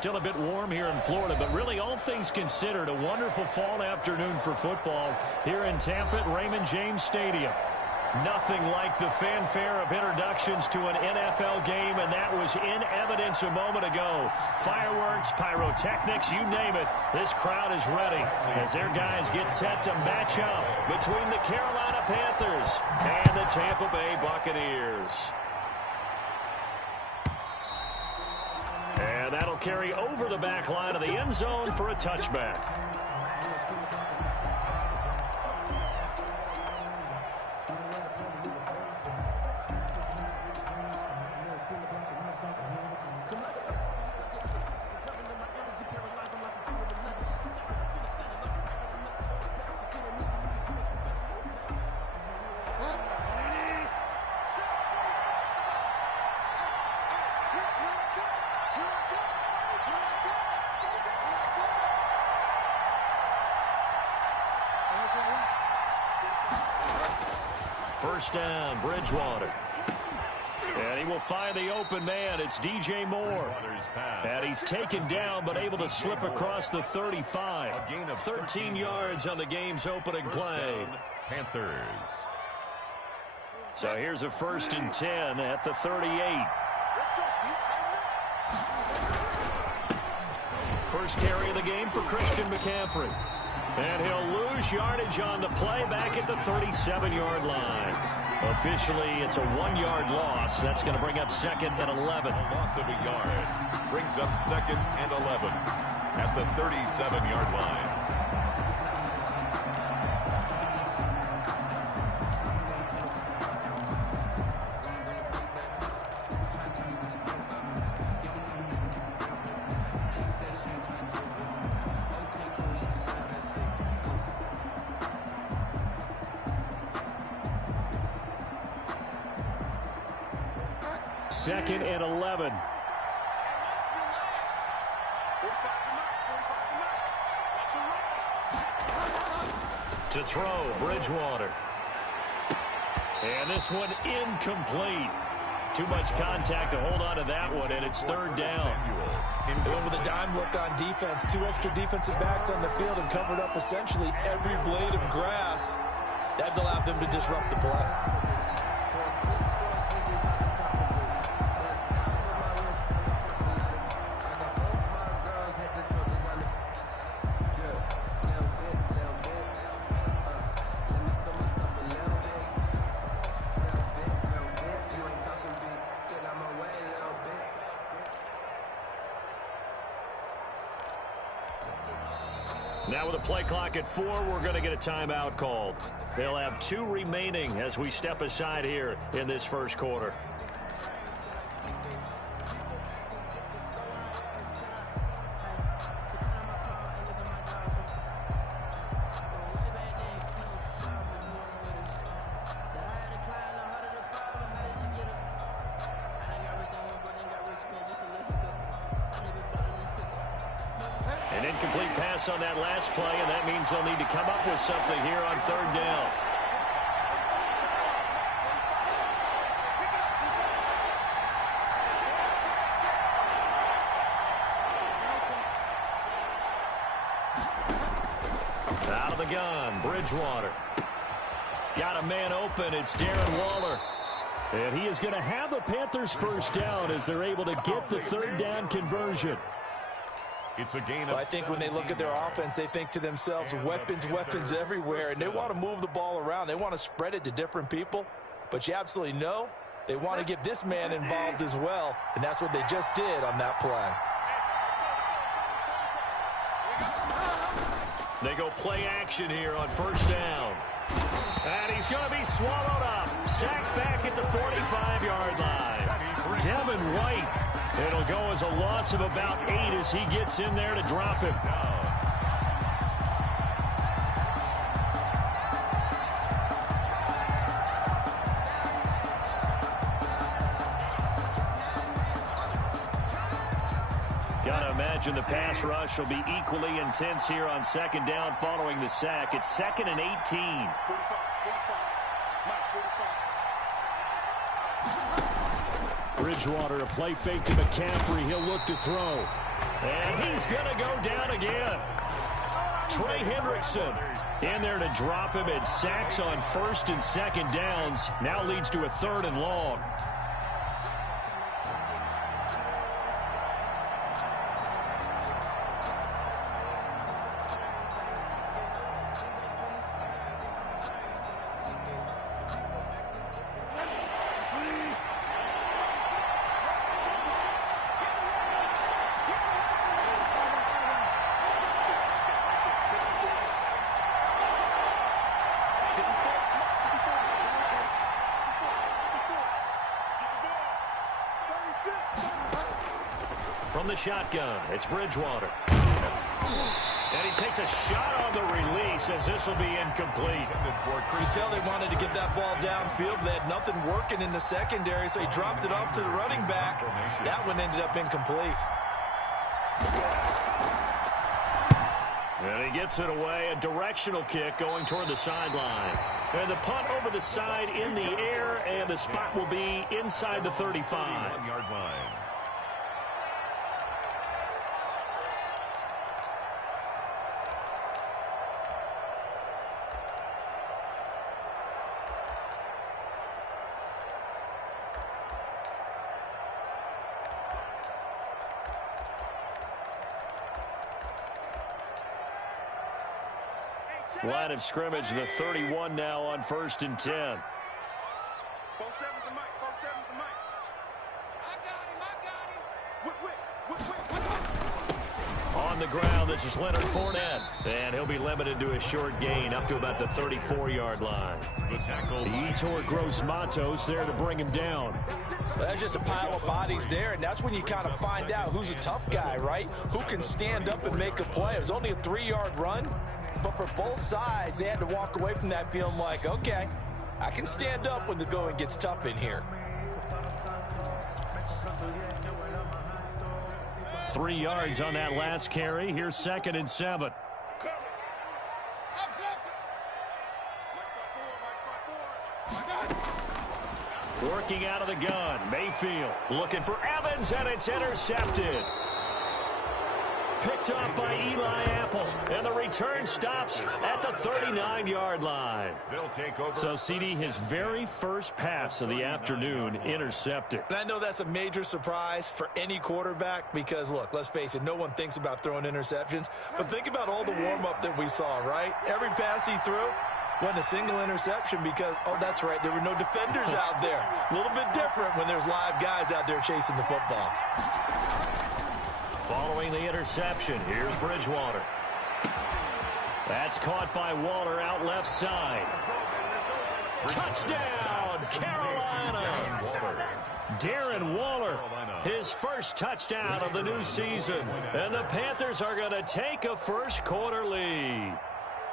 still a bit warm here in Florida, but really all things considered, a wonderful fall afternoon for football here in Tampa at Raymond James Stadium. Nothing like the fanfare of introductions to an NFL game, and that was in evidence a moment ago. Fireworks, pyrotechnics, you name it. This crowd is ready as their guys get set to match up between the Carolina Panthers and the Tampa Bay Buccaneers. And that'll carry over the back line of the end zone for a touchback. First down, Bridgewater. And he will find the open man. It's DJ Moore. And he's taken down but able to slip across the 35. 13 yards on the game's opening play. Panthers. So here's a 1st and 10 at the 38. First carry of the game for Christian McCaffrey. And he'll lose yardage on the play back at the 37-yard line. Officially, it's a 1-yard loss. That's going to bring up 2nd and 11. A loss of a yard brings up 2nd and 11 at the 37-yard line. Second and 11. To throw, Bridgewater. And this one incomplete. Too much contact to hold on to that one, and it's 3rd down. They went with a dime look on defense. 2 extra defensive backs on the field and covered up essentially every blade of grass. That allowed them to disrupt the play. Now with a play clock at 4, we're going to get a timeout called. They'll have 2 remaining as we step aside here in this first quarter. An incomplete pass on that last play, and that means they'll need to come up with something here on 3rd down. Out of the gun, Bridgewater. Got a man open. It's Darren Waller. And he is going to have the Panthers first down as they're able to get the 3rd down conversion. It's a gain of I think when they look at their offense, they think to themselves, weapons everywhere, and they want to move the ball around. They want to spread it to different people, but you absolutely know they want to get this man involved as well, and that's what they just did on that play. They go play action here on 1st down. And he's going to be swallowed up. Sacked back at the 45-yard line. Devin White. It'll go as a loss of about 8 as he gets in there to drop him. Gotta imagine the pass rush will be equally intense here on 2nd down following the sack. It's 2nd and 18. Bridgewater, a play fake to McCaffrey. He'll look to throw. And he's going to go down again. Trey Hendrickson in there to drop him, and sacks on first and second downs. Now leads to a 3rd and long. From the shotgun, it's Bridgewater. And he takes a shot on the release as this will be incomplete. You tell they wanted to get that ball downfield. They had nothing working in the secondary, so he dropped it off to the running back. That one ended up incomplete. And he gets it away, a directional kick going toward the sideline. And the punt over the side in the air, and the spot will be inside the 35. 31-yard line. Line of scrimmage, the 31 now on 1st and 10. 4-7's the mic. 4-7's the mic. I got him. On the ground, this is Leonard Fournette. And he'll be limited to a short gain up to about the 34-yard line. The tackle. Yetur Gross-Matos there to bring him down. Well, that's just a pile of bodies there, and that's when you kind of find out who's a tough guy, right? Who can stand up and make a play. It was only a 3-yard run, but for both sides, they had to walk away from that feeling like, okay, I can stand up when the going gets tough in here. 3 yards on that last carry. Here's 2nd and 7. Working out of the gun, Mayfield looking for Evans, and it's intercepted. Picked up by Eli Apple, and the return stops at the 39-yard line. They'll take over. So, CD, his very first pass of the afternoon intercepted. And I know that's a major surprise for any quarterback because, look, let's face it, no one thinks about throwing interceptions. But think about all the warm-up that we saw, right? Every pass he threw wasn't a single interception because, oh, that's right, there were no defenders out there. A little bit different when there's live guys out there chasing the football. Following the interception, here's Bridgewater. That's caught by Waller out left side. Touchdown, Carolina! Darren Waller, his first touchdown of the new season. And the Panthers are going to take a first-quarter lead.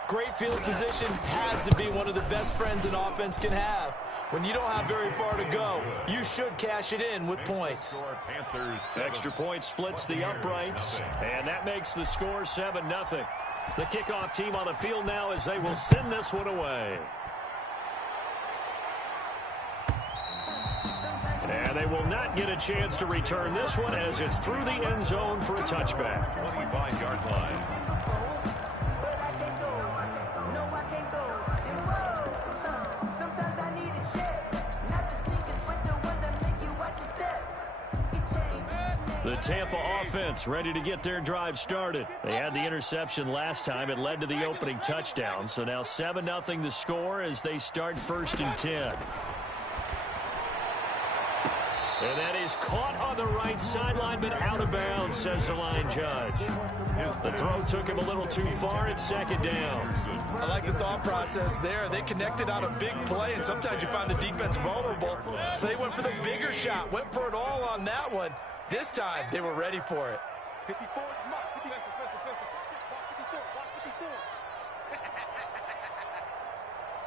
Great field position has to be one of the best friends an offense can have. When you don't have very far to go, you should cash it in with points. Extra point splits the uprights, and that makes the score 7-0. The kickoff team on the field now as they will send this one away. And they will not get a chance to return this one as it's through the end zone for a touchback. 25-yard line. The Tampa offense ready to get their drive started. They had the interception last time. It led to the opening touchdown. So now 7-0 the score as they start 1st and 10. And that is caught on the right sideline, but out of bounds, says the line judge. The throw took him a little too far. It's 2nd down. I like the thought process there. They connected on a big play, and sometimes you find the defense vulnerable. So they went for the bigger shot, went for it all on that one. This time, they were ready for it. 54 is mark. 54.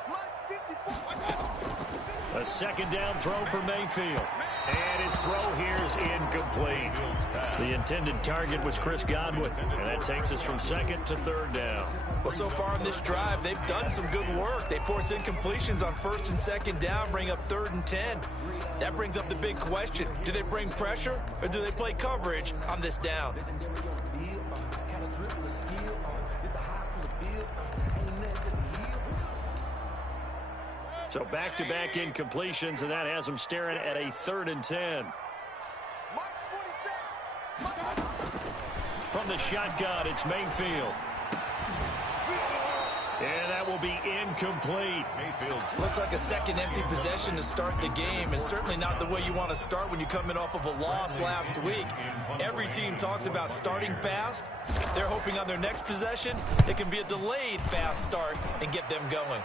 Mark 54. A second down throw for Mayfield. And his throw here is incomplete. The intended target was Chris Godwin. And that takes us from second to third down. Well, so far in this drive, they've done some good work. They force incompletions on first and second down, bring up 3rd and 10. That brings up the big question. Do they bring pressure or do they play coverage on this down? So back-to-back incompletions, and that has them staring at a 3rd and 10. From the shotgun, it's Mayfield. And that will be incomplete. Looks like a second empty possession to start the game, and certainly not the way you want to start when you come in off of a loss last week. Every team talks about starting fast. They're hoping on their next possession it can be a delayed fast start and get them going.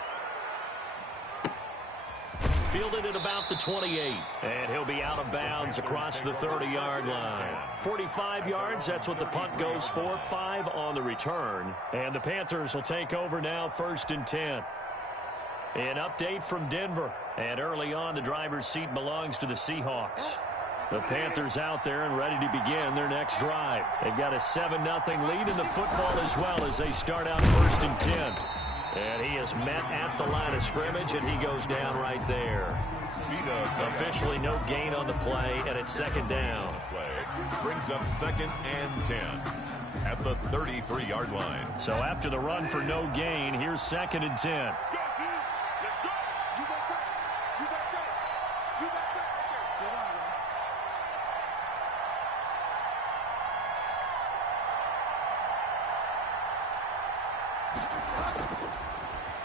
Fielded at about the 28. And he'll be out of bounds across the 30-yard line. 45 yards, that's what the punt goes for. 5 on the return. And the Panthers will take over now, 1st and 10. An update from Denver. And early on, the driver's seat belongs to the Seahawks. The Panthers out there and ready to begin their next drive. They've got a 7-0 lead in the football as well as they start out 1st and 10. And he is met at the line of scrimmage, and he goes down right there. Officially no gain on the play, and it's 2nd down. Brings up 2nd and 10 at the 33-yard line. So after the run for no gain, here's 2nd and 10.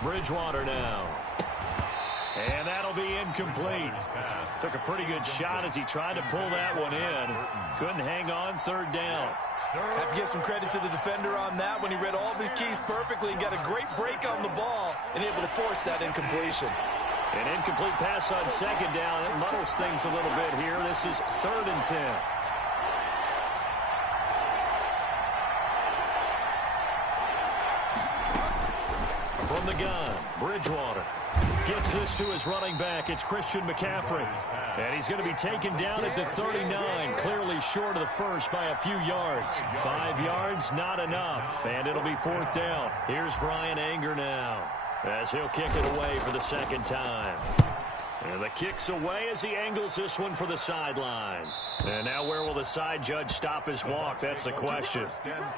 Bridgewater now. And that'll be incomplete. Took a pretty good shot as he tried to pull that one in. Couldn't hang on, 3rd down. Have to give some credit to the defender on that when he read all of his keys perfectly and got a great break on the ball and able to force that incompletion. An incomplete pass on 2nd down. It muddles things a little bit here. This is 3rd and 10. From the gun, Bridgewater gets this to his running back. It's Christian McCaffrey. And he's going to be taken down at the 39, clearly short of the first by a few yards. 5 yards, not enough. And it'll be 4th down. Here's Brian Anger now as he'll kick it away for the 2nd time. And the kick's away as he angles this one for the sideline. And now where will the side judge stop his walk? That's the question.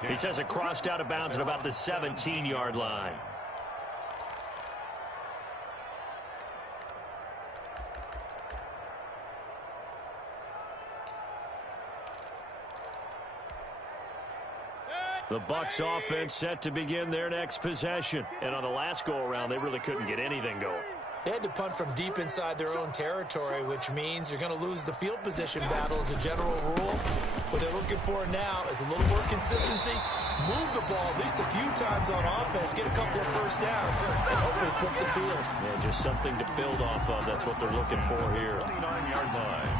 He says it crossed out of bounds at about the 17-yard line. The Bucs offense set to begin their next possession. And on the last go-around, they really couldn't get anything going. They had to punt from deep inside their own territory, which means you're going to lose the field position battle as a general rule. What they're looking for now is a little more consistency, move the ball at least a few times on offense, get a couple of first downs, and hopefully flip the field. Yeah, just something to build off of. That's what they're looking for here. 29-yard line.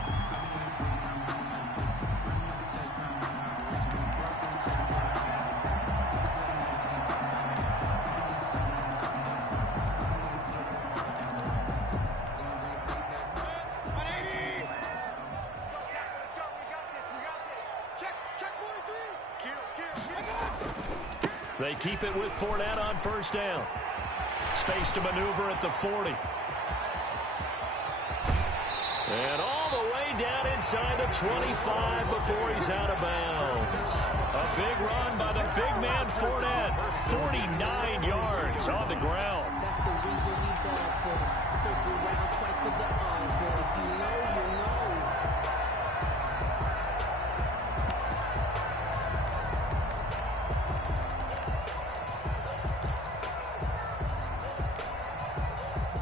They keep it with Fournette on 1st down. Space to maneuver at the 40. And all the way down inside the 25 before he's out of bounds. A big run by the big man Fournette. 49 yards on the ground. That's the reason we go for circle round twice for the encore. If you know, you know.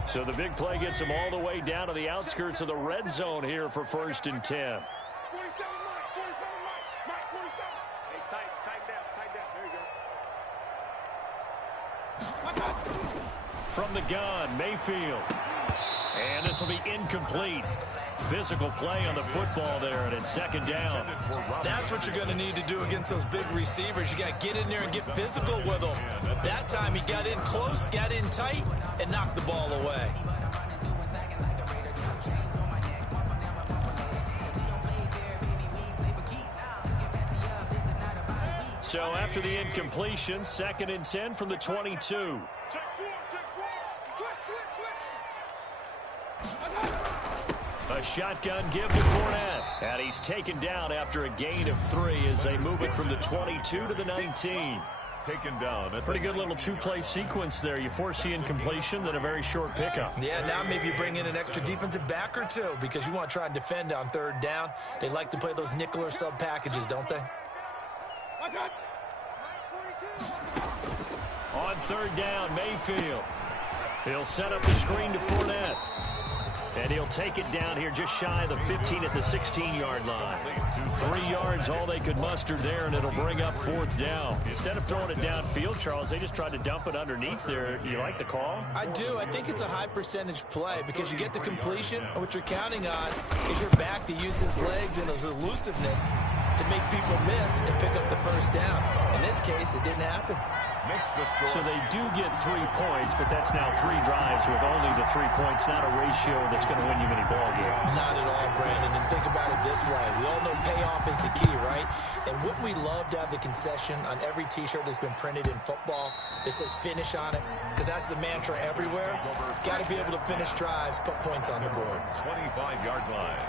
So the big play gets him all the way down to the outskirts of the red zone here for 1st and 10. 47 Mike, 47. Hey, tight down. There you go. From the gun, Mayfield. And this will be incomplete. Physical play on the football there, and it's 2nd down. That's what you're going to need to do against those big receivers. You got to get in there and get physical with them. That time he got in close, got in tight, and knocked the ball away. So after the incompletion, 2nd and 10 from the 22. Check four, check four. Switch. A shotgun give to Fournette. And he's taken down after a gain of 3 as they move it from the 22 to the 19. Taken down. Pretty good little two-play sequence there. You force the incompletion, then a very short pickup. Yeah, now maybe you bring in an extra defensive back or two because you want to try and defend on 3rd down. They like to play those nickel or sub packages, don't they? On 3rd down, Mayfield. He'll set up the screen to Fournette. And he'll take it down here just shy of the 15 at the 16-yard line. 3 yards, all they could muster there, and it'll bring up 4th down. Instead of throwing it downfield, Charles, they just tried to dump it underneath there. Do you like the call? I do. I think it's a high percentage play because you get the completion, and what you're counting on is your back to use his legs and his elusiveness to make people miss and pick up the 1st down. In this case, it didn't happen. So they do get 3 points, but that's now 3 drives with only the 3 points, not a ratio that's going to win you many ball games. Not at all, Brandon. And think about it this way. We all know payoff is the key, right? And wouldn't we love to have the concession on every T-shirt that's been printed in football that says finish on it? Because that's the mantra everywhere. Got to be able to finish drives, put points on the board. 25-yard line.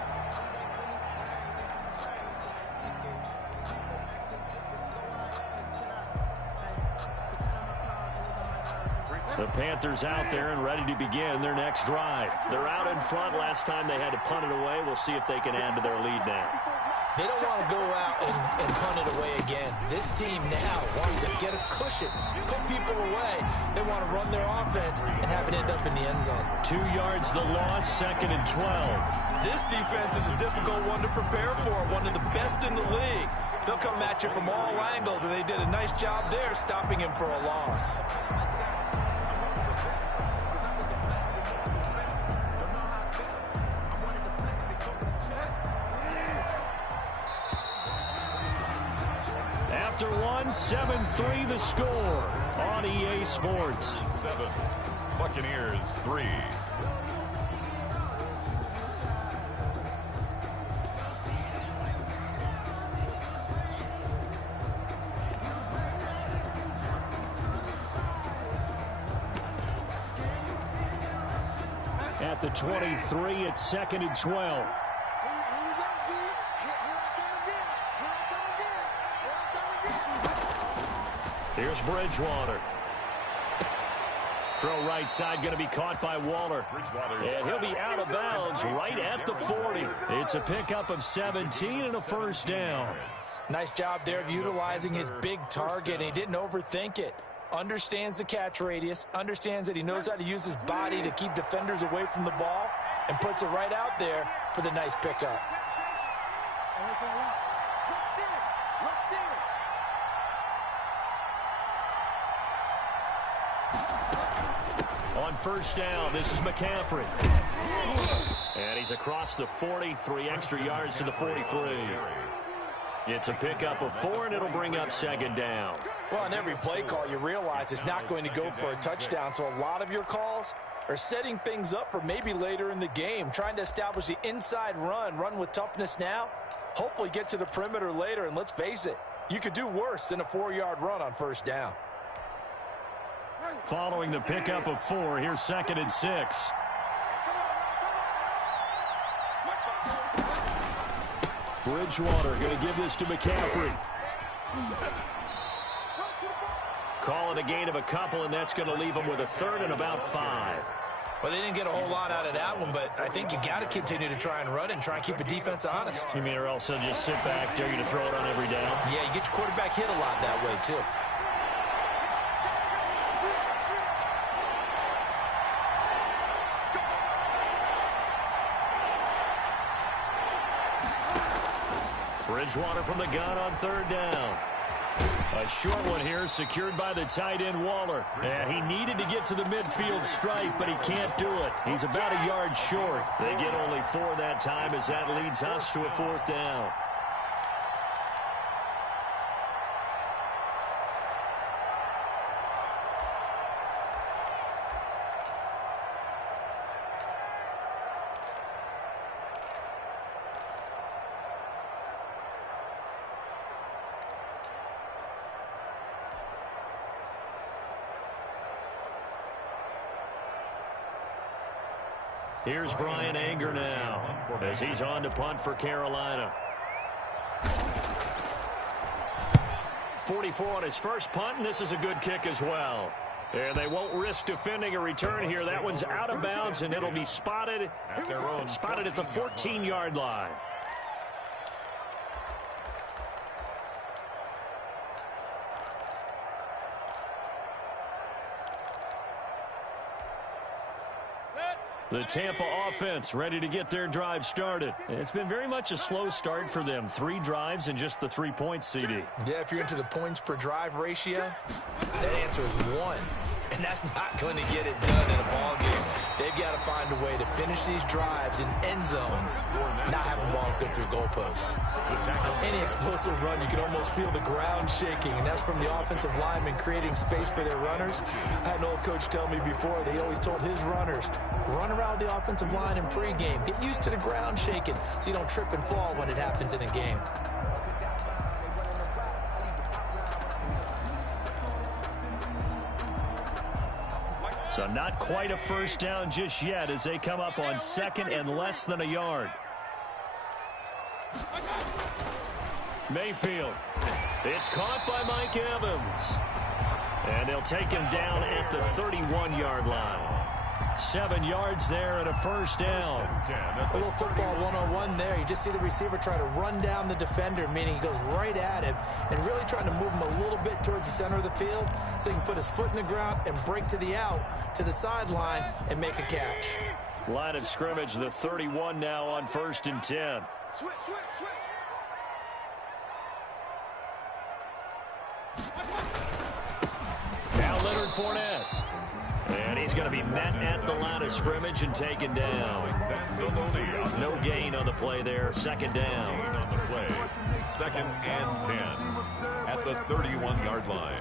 The Panthers out there and ready to begin their next drive. They're out in front. Last time they had to punt it away. We'll see if they can add to their lead now. They don't want to go out and punt it away again. This team now wants to get a cushion, put people away. They want to run their offense and have it end up in the end zone. 2 yards the loss, 2nd and 12. This defense is a difficult one to prepare for, one of the best in the league. They'll come at you from all angles, and they did a nice job there stopping him for a loss. After 7-3 the score on EA Sports. 7, Buccaneers 3. At the 23, it's 2nd and 12. Here's Bridgewater. Throw right side going to be caught by Waller. And he'll be out of bounds right at the 40. It's a pickup of 17 and a 1st down. Nice job there of utilizing his big target. And he didn't overthink it. Understands the catch radius. Understands that he knows how to use his body to keep defenders away from the ball. And puts it right out there for the nice pickup. On 1st down, this is McCaffrey. And he's across the 40, 3 extra yards to the 43. It's a pickup of 4, and it'll bring up 2nd down. Well, on every play call, you realize it's not going to go for a touchdown. So a lot of your calls are setting things up for maybe later in the game, trying to establish the inside run with toughness now, hopefully get to the perimeter later. And let's face it, you could do worse than a 4-yard run on 1st down. Following the pickup of 4, here's 2nd and 6. Bridgewater going to give this to McCaffrey. Call it a gain of a couple, and that's going to leave them with a 3rd and about 5. Well, they didn't get a whole lot out of that one, but I think you got to continue to try and run and try and keep the defense honest. You mean or else they'll just sit back, dare you to throw it on every down? Yeah, you get your quarterback hit a lot that way, too. Bridgewater from the gun on 3rd down. A short one here, secured by the tight end Waller. And he needed to get to the midfield stripe, but he can't do it. He's about a yard short. They get only 4 that time as that leads us to a 4th down. Here's Brian Anger now as he's on to punt for Carolina. 44 on his first punt, and this is a good kick as well. And they won't risk defending a return here. That one's out of bounds, and it'll be spotted at the 14-yard line. The Tampa offense ready to get their drive started. It's been very much a slow start for them. 3 drives and just the 3 points, CD. Yeah, if you're into the points per drive ratio, that answer is 1. And that's not going to get it done in a ball game. They've got to find a way to finish these drives in end zones, not having balls go through goalposts. On any explosive run, you can almost feel the ground shaking, and that's from the offensive linemen creating space for their runners. I had an old coach tell me before, they always told his runners, run around the offensive line in pregame. Get used to the ground shaking so you don't trip and fall when it happens in a game. So not quite a first down just yet as they come up on 2nd and less than a yard. Mayfield. It's caught by Mike Evans. And they'll take him down at the 31-yard line. 7 yards there and a first down. A little football 101 there. You just see the receiver try to run down the defender, meaning he goes right at him and really trying to move him a little bit towards the center of the field so he can put his foot in the ground and break to the out, to the sideline, and make a catch. Line of scrimmage, the 31 now on 1st and 10. Switch. Now Leonard Fournette. And he's going to be met at the line of scrimmage and taken down. No gain on the play there. 2nd down. On the play. 2nd and 10 at the 31-yard line.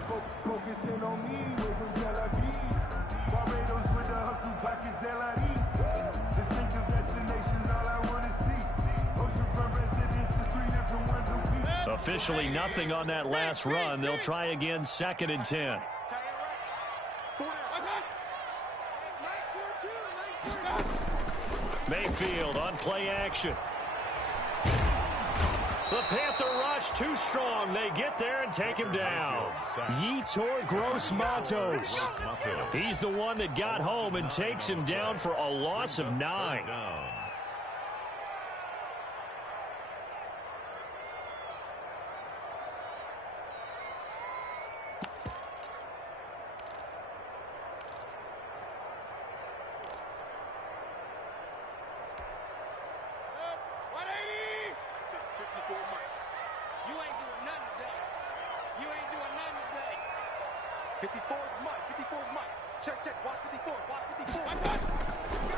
Officially nothing on that last run. They'll try again 2nd and 10. Mayfield on play action. The Panther rush too strong. They get there and take him down. Yetur Gross-Matos. He's the one that got home and takes him down for a loss of 9.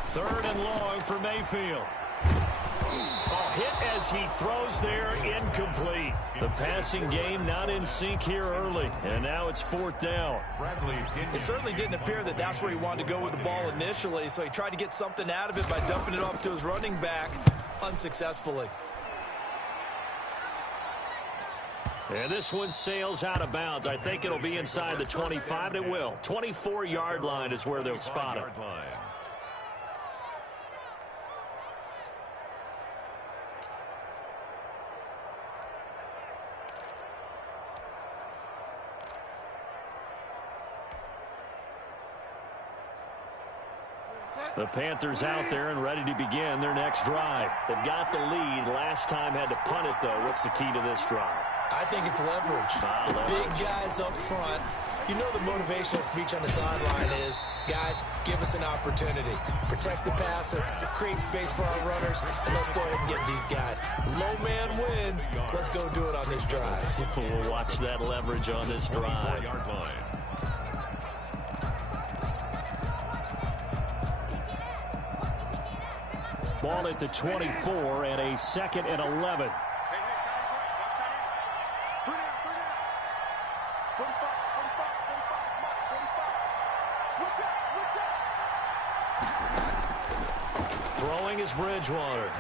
Third and long for Mayfield. Hit as he throws there, incomplete. The passing game not in sync here early, and now it's 4th down. It certainly didn't appear that that's where he wanted to go with the ball initially, so he tried to get something out of it by dumping it off to his running back unsuccessfully. And this one sails out of bounds. I think it'll be inside the 25. It will. 24-yard line is where they'll spot it. The Panthers out there and ready to begin their next drive. They've got the lead. Last time had to punt it, though. What's the key to this drive? I think it's leverage. The big guys up front. You know the motivational speech on the sideline is, guys, give us an opportunity. Protect the passer, create space for our runners, and let's go ahead and get these guys. Low man wins. Let's go do it on this drive. We'll watch that leverage on this drive. Ball at the 24 and a 2nd and 11. Throwing is Bridgewater.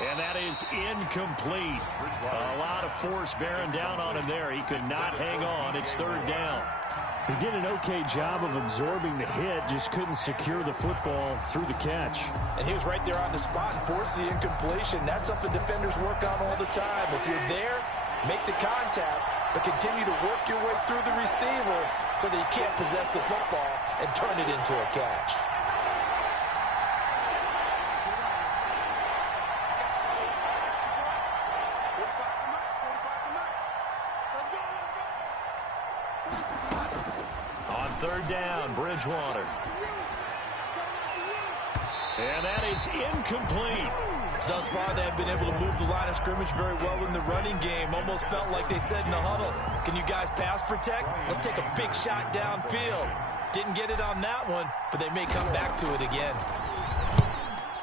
And that is incomplete. A lot of force bearing down on him there. He could not hang on. It's 3rd down. He did an okay job of absorbing the hit, just couldn't secure the football through the catch. And he was right there on the spot and forced the incompletion. That's something defenders work on all the time. If you're there, make the contact, but continue to work your way through the receiver so that you can't possess the football and turn it into a catch. On third down, Bridgewater. And that is incomplete. Thus far, they have been able to move the line of scrimmage very well in the running game. Almost felt like they said in the huddle, can you guys pass protect? Let's take a big shot downfield. Didn't get it on that one, but they may come back to it again.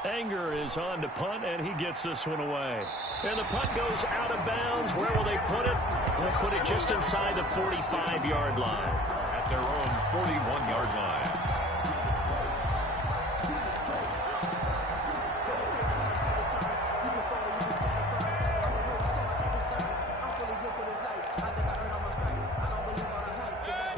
Anger is on to punt, and he gets this one away. And the punt goes out of bounds. Where will they put it? They'll put it just inside the 45-yard line. At their own 41-yard line.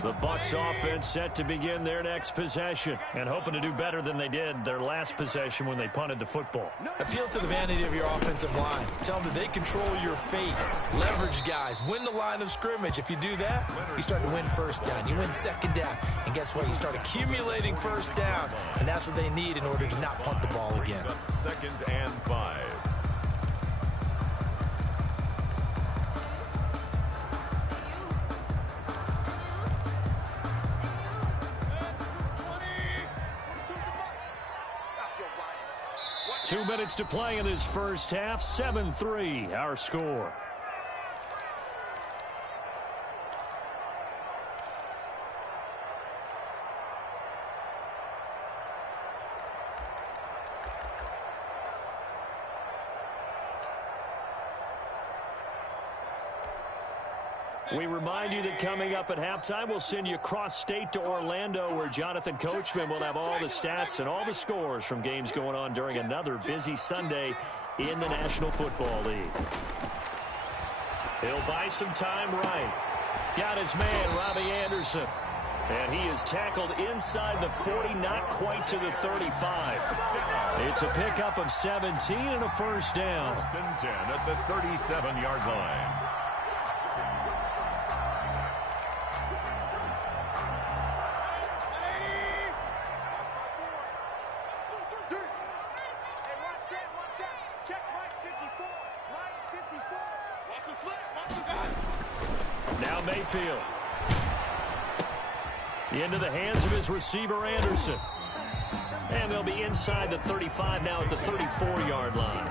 The Bucs offense set to begin their next possession and hoping to do better than they did their last possession when they punted the football. Appeal to the vanity of your offensive line. Tell them that they control your fate. Leverage guys. Win the line of scrimmage. If you do that, you start to win first down. You win second down. And guess what? You start accumulating first downs. And that's what they need in order to not punt the ball again. 2nd and 5. 2 minutes to play in this first half. 7-3, our score. We remind you that coming up at halftime, we'll send you cross-state to Orlando, where Jonathan Coachman will have all the stats and all the scores from games going on during another busy Sunday in the National Football League. He'll buy some time right. Got his man, Robbie Anderson. And he is tackled inside the 40, not quite to the 35. It's a pickup of 17 and a first down. 10 at the 37-yard line. Now Mayfield. Into the hands of his receiver, Anderson. And they'll be inside the 35 now at the 34-yard line.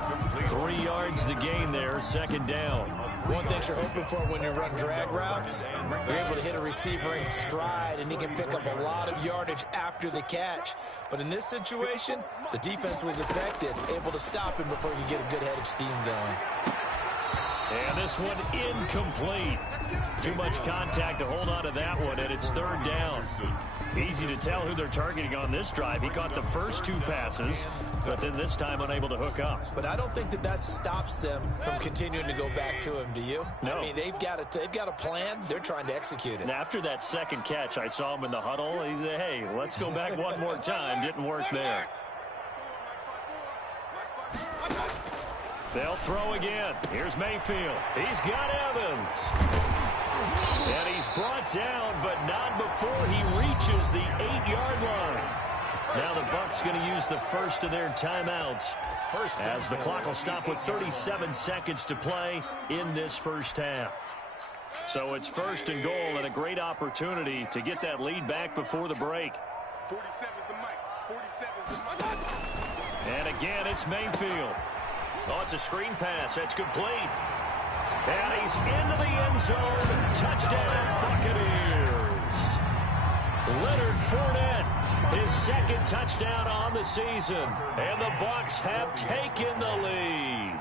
3 yards the gain there, second down. One thing you're hoping for when you run drag routes, you're able to hit a receiver in stride, and he can pick up a lot of yardage after the catch. But in this situation, the defense was effective, able to stop him before he could get a good head of steam going. And this one incomplete. Too much contact to hold on to that one, and it's third down. Easy to tell who they're targeting on this drive. He caught the first 2 passes, but then this time unable to hook up. But I don't think that stops them from continuing to go back to him, do you? No. I mean, they've got a plan. They're trying to execute it. And after that second catch, I saw him in the huddle. He said, hey, let's go back one more time. Didn't work there. They'll throw again. Here's Mayfield. He's got Evans. And he's brought down, but not before he reaches the 8-yard line. Now the Bucs going to use the first of their timeouts as the clock will stop with 37 seconds to play in this first half. So it's first and goal and a great opportunity to get that lead back before the break. 47's the mic. 47's the mic. And again, it's Mayfield. Oh, it's a screen pass. That's complete. And he's into the end zone. Touchdown, Buccaneers. Leonard Fournette, his second touchdown on the season. And the Bucs have taken the lead.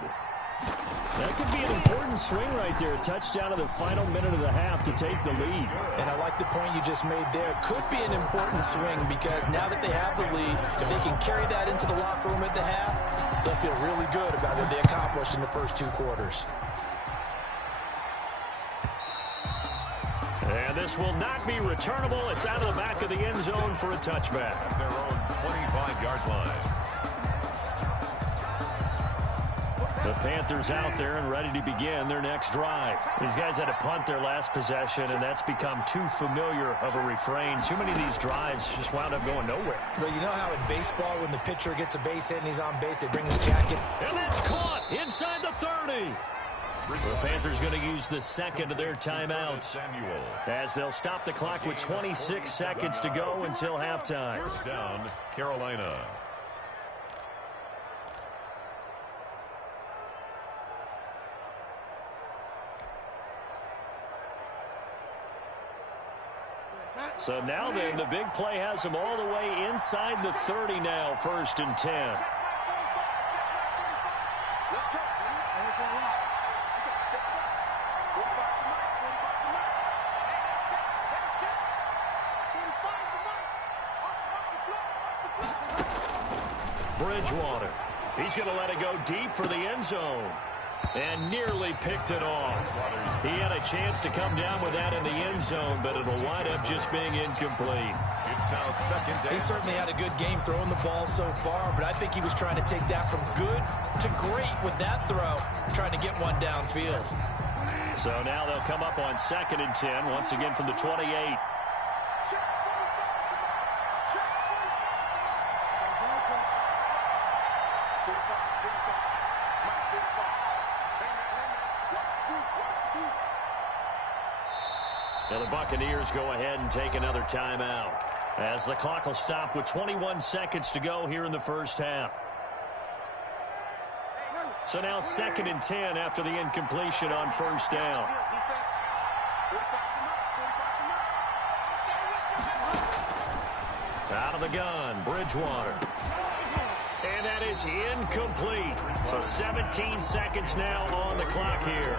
That could be an important swing right there. A touchdown in the final minute of the half to take the lead. And I like the point you just made there. Could be an important swing because now that they have the lead, if they can carry that into the locker room at the half, they'll feel really good about what they accomplished in the first 2 quarters. And this this will not be returnable. It's out of the back of the end zone for a touchback. At their own 25-yard line. The Panthers out there and ready to begin their next drive. These guys had to punt their last possession, and that's become too familiar of a refrain. Too many of these drives just wound up going nowhere. Well, you know how in baseball when the pitcher gets a base hit and he's on base, they bring his jacket? And that's caught inside the 30. The Panthers going to use the second of their timeouts as they'll stop the clock with 26 seconds to go until halftime. First down, Carolina. So now then, the big play has them all the way inside the 30 now, 1st and 10. Let's go. Bridgewater. He's going to let it go deep for the end zone. And nearly picked it off. He had a chance to come down with that in the end zone, but it'll wind up just being incomplete. It's now second down. He certainly had a good game throwing the ball so far, but I think he was trying to take that from good to great with that throw, trying to get one downfield. So now they'll come up on 2nd and 10, once again from the 28. Now the Buccaneers go ahead and take another timeout as the clock will stop with 21 seconds to go here in the first half. So now 2nd and 10 after the incompletion on 1st down. Out of the gun, Bridgewater. And that is incomplete. So 17 seconds now on the clock here.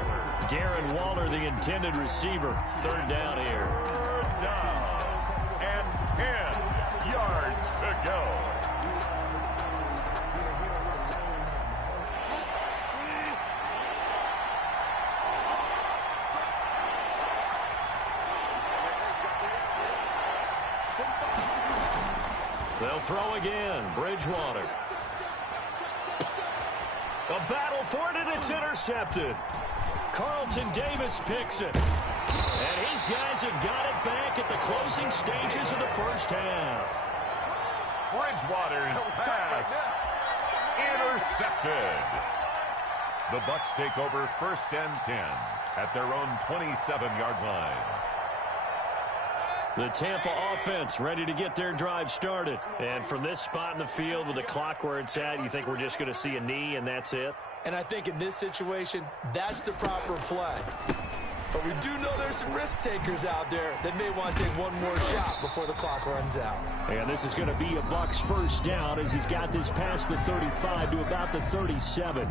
Darren Waller, the intended receiver. 3rd down here. 3rd down. And 10 yards to go. They'll throw again. Bridgewater. A battle for it, and it's intercepted. Carlton Davis picks it. And his guys have got it back at the closing stages of the first half. Bridgewater's pass intercepted. The Bucs take over 1st and 10 at their own 27-yard line. The Tampa offense ready to get their drive started. And from this spot in the field with the clock where it's at, you think we're just going to see a knee and that's it? And I think in this situation, that's the proper play. But we do know there's some risk takers out there that may want to take one more shot before the clock runs out. And this is going to be a Bucs first down as he's got this past the 35 to about the 37.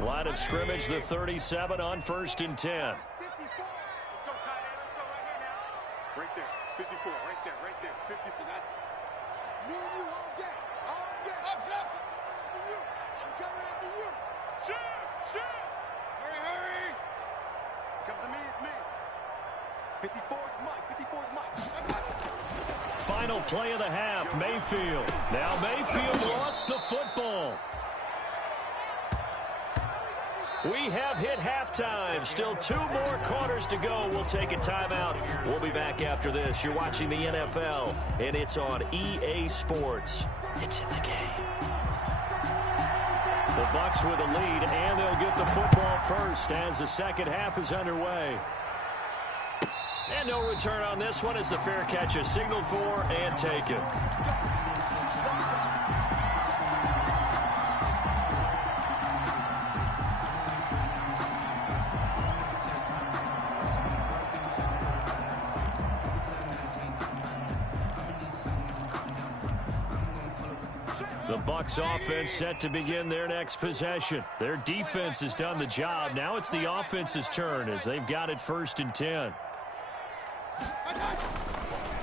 Line of scrimmage, the 37 on 1st and 10. Let's go, tight end. Let's go right here now. Right there. 54. Right there. Right there. 54. Me and you all day. All day. After you. I'm coming after you. Shoot. Hurry. Come to me. It's me. 54 is Mike. 54 is Mike. Final play of the half, Mayfield. Now Mayfield lost the football. We have hit halftime. Still 2 more quarters to go. We'll take a timeout. We'll be back after this. You're watching the NFL, and it's on EA Sports. It's in the game. The Bucs with a lead, and they'll get the football first as the second half is underway. And no return on this one as the fair catch is signaled for and taken. The Bucs offense set to begin their next possession. Their defense has done the job. Now it's the offense's turn as they've got it 1st and 10.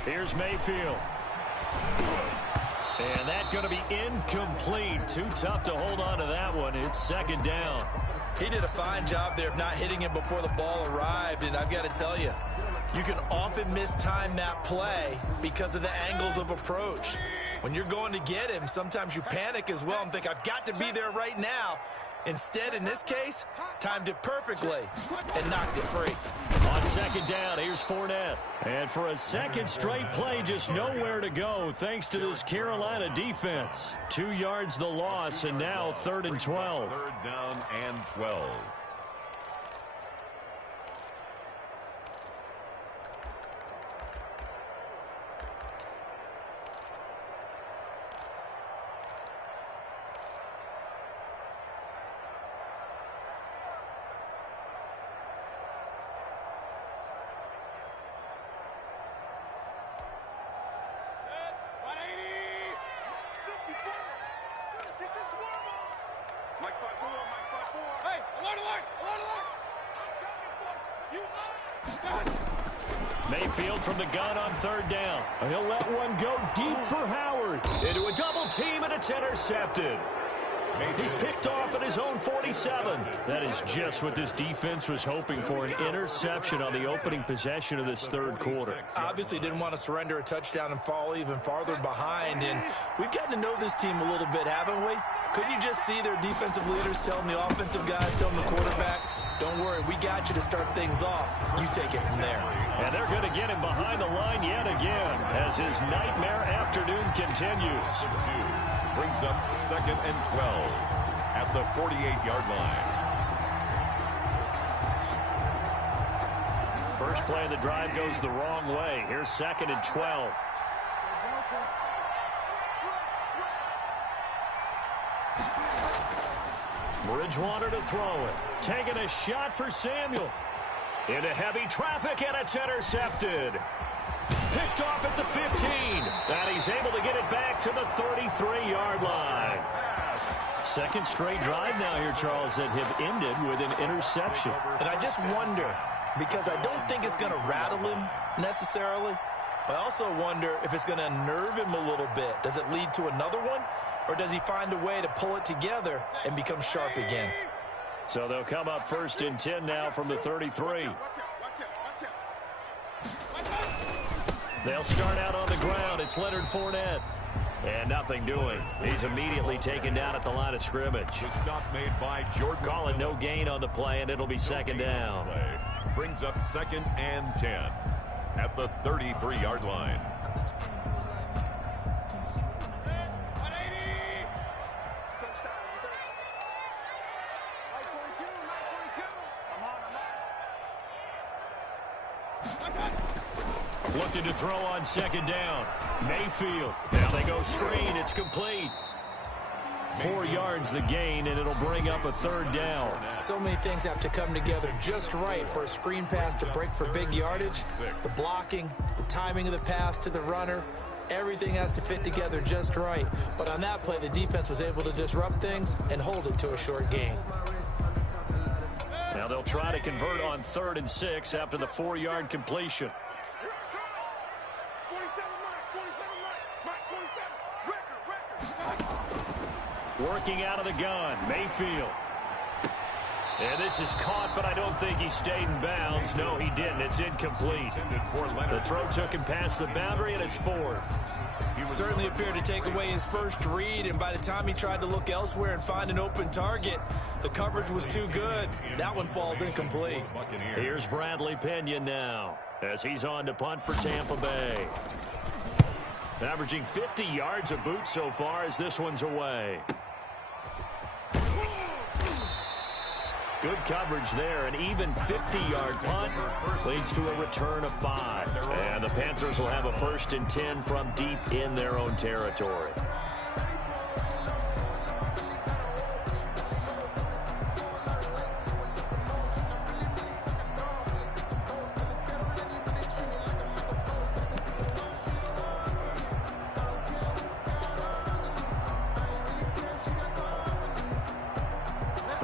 Here's Mayfield. And that's going to be incomplete. Too tough to hold on to that one. It's second down. He did a fine job there of not hitting him before the ball arrived, and I've got to tell you, you can often mistime that play because of the angles of approach. When you're going to get him, sometimes you panic as well and think, I've got to be there right now. Instead, in this case, timed it perfectly and knocked it free. On second down, here's Fournette. And for a second straight play, just nowhere to go thanks to this Carolina defense. 2 yards the loss, and now 3rd and 12. Third down and 12. Mayfield from the gun on 3rd down. He'll let one go deep for Howard. Into a double team, and it's intercepted. He's picked off at his own 47. That is just what this defense was hoping for, an interception on the opening possession of this 3rd quarter. Obviously didn't want to surrender a touchdown and fall even farther behind, and we've gotten to know this team a little bit, haven't we? Couldn't you just see their defensive leaders telling the offensive guys, telling the quarterback, don't worry, we got you to start things off. You take it from there. And they're going to get him behind the line yet again as his nightmare afternoon continues. Brings up 2nd and 12 at the 48-yard line. First play of the drive goes the wrong way. Here's 2nd and 12. Bridgewater to throw it. Taking a shot for Samuel. Into heavy traffic, and it's intercepted. Picked off at the 15. And he's able to get it back to the 33-yard line. Second straight drive now here, Charles, that have ended with an interception. And I just wonder, because I don't think it's going to rattle him necessarily, but I also wonder if it's going to unnerve him a little bit. Does it lead to another one? Or does he find a way to pull it together and become sharp again? So they'll come up 1st and 10 now from the 33. They'll start out on the ground. It's Leonard Fournette. And nothing doing. He's immediately taken down at the line of scrimmage. The stop made by Jordan. Call it no gain on the play, and it'll be second down. Brings up 2nd and 10 at the 33-yard line. Looking to throw on second down. Mayfield. Now they go screen. It's complete. 4 yards the gain, and it'll bring up a 3rd down. So many things have to come together just right for a screen pass to break for big yardage. The blocking, the timing of the pass to the runner, everything has to fit together just right. But on that play, the defense was able to disrupt things and hold it to a short gain. Now they'll try to convert on 3rd and 6 after the 4-yard completion. Working out of the gun, Mayfield. And this is caught, but I don't think he stayed in bounds. No, he didn't. It's incomplete. The throw took him past the boundary, and it's 4th. Certainly appeared to take away his first read, and by the time he tried to look elsewhere and find an open target, the coverage was too good. That one falls incomplete. Here's Bradley Pinion now as he's on to punt for Tampa Bay. Averaging 50 yards a boot so far as this one's away. Good coverage there. An even 50-yard punt leads to a return of 5. And the Panthers will have a 1st and 10 from deep in their own territory.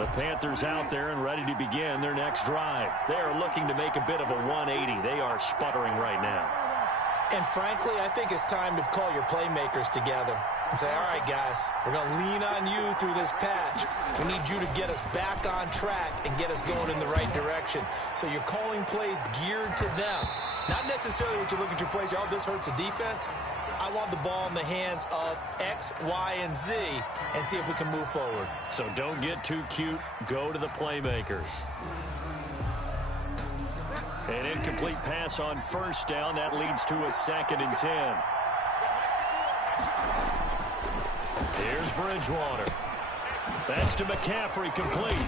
The Panthers out there and ready to begin their next drive. They are looking to make a bit of a 180. They are sputtering right now. And frankly, I think it's time to call your playmakers together and say, all right, guys, we're going to lean on you through this patch. We need you to get us back on track and get us going in the right direction. So you're calling plays geared to them. Not necessarily what you look at your plays, oh, this hurts the defense. I want the ball in the hands of X, Y, and Z and see if we can move forward. So don't get too cute. Go to the playmakers. An incomplete pass on first down. That leads to a 2nd and 10. Here's Bridgewater. That's to McCaffrey, complete.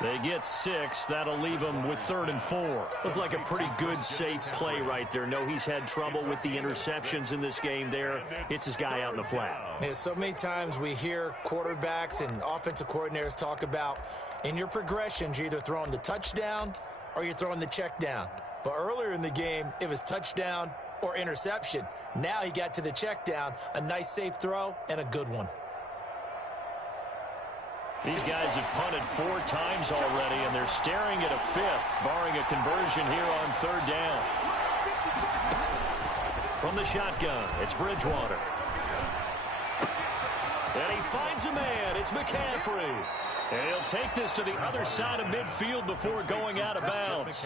They get 6. That'll leave them with 3rd and 4. Looked like a pretty good, safe play right there. No, he's had trouble with the interceptions in this game there. Hits his guy out in the flat. Yeah, so many times we hear quarterbacks and offensive coordinators talk about in your progressions, you're either throwing the touchdown or you're throwing the check down. But earlier in the game, it was touchdown or interception. Now he got to the check down, a nice safe throw, and a good one. These guys have punted 4 times already, and they're staring at a 5th, barring a conversion here on 3rd down. From the shotgun, it's Bridgewater. And he finds a man. It's McCaffrey. And he'll take this to the other side of midfield before going out of bounds.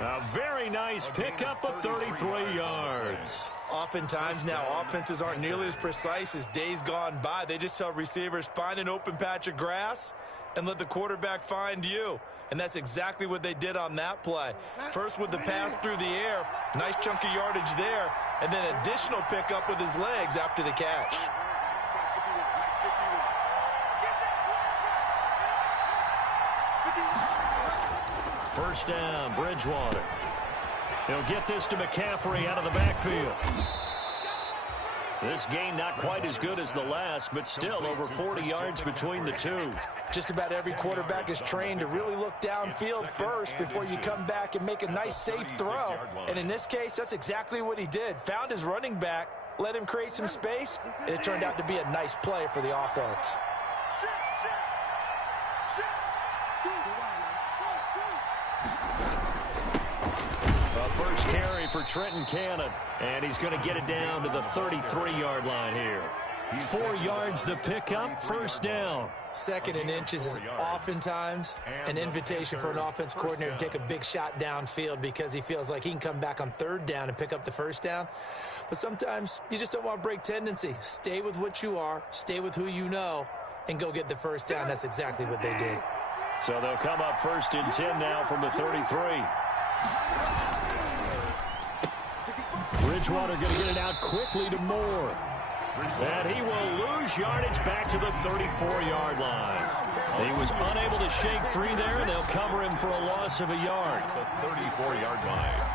A very nice pickup of 33 yards. Oftentimes now offenses aren't nearly as precise as days gone by. They just tell receivers, find an open patch of grass and let the quarterback find you. And that's exactly what they did on that play. First with the pass through the air, nice chunk of yardage there, and then additional pickup with his legs after the catch. First down, Bridgewater. He'll get this to McCaffrey out of the backfield. This game not quite as good as the last, but still over 40 yards between the two. Just about every quarterback is trained to really look downfield first before you come back and make a nice, safe throw. And in this case, that's exactly what he did. Found his running back, let him create some space, and it turned out to be a nice play for the offense. First carry for Trenton Cannon, and he's going to get it down to the 33-yard line here. 4 yards the pickup, first down. 2nd and inches is oftentimes an invitation for an offense coordinator to take a big shot downfield because he feels like he can come back on 3rd down and pick up the first down. But sometimes you just don't want to break tendency. Stay with what you are, stay with who you know, and go get the first down. That's exactly what they did. So they'll come up 1st and 10 now from the 33. Bridgewater going to get it out quickly to Moore. And he will lose yardage back to the 34-yard line. He was unable to shake free there, and they'll cover him for a loss of a yard. The 34-yard line.